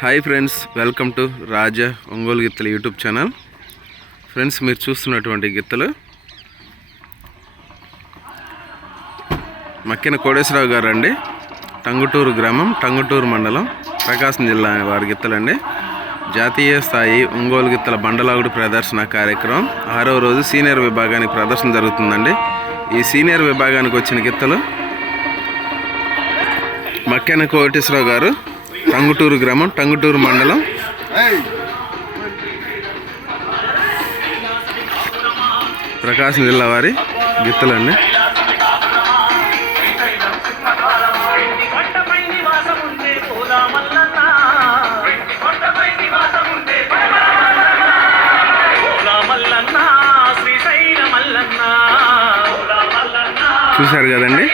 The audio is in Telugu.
Hi friends welcome to Raja Ongole గిత్తల YouTube channel. Friends మీరు చూస్తున్నటువంటి గిత్తలు మక్కిన కోడేశ్వరరావు గారు అండి టంగుటూరు గ్రామం టంగుటూరు మండలం ప్రకాశం జిల్లా వారి గిత్తలండి. జాతీయ స్థాయి ఒంగోలు గిత్తల బండలాగుడు ప్రదర్శన కార్యక్రమం ఆరో రోజు సీనియర్ విభాగానికి ప్రదర్శన జరుగుతుందండి. ఈ సీనియర్ విభాగానికి వచ్చిన గిత్తలు మక్కెన కోటేశ్వరరావు గారు టంగుటూరు గ్రామం టంగుటూరు మండలం. ప్రకాశం జిల్లా వారి గిత్తలండి చూశారు కదండి?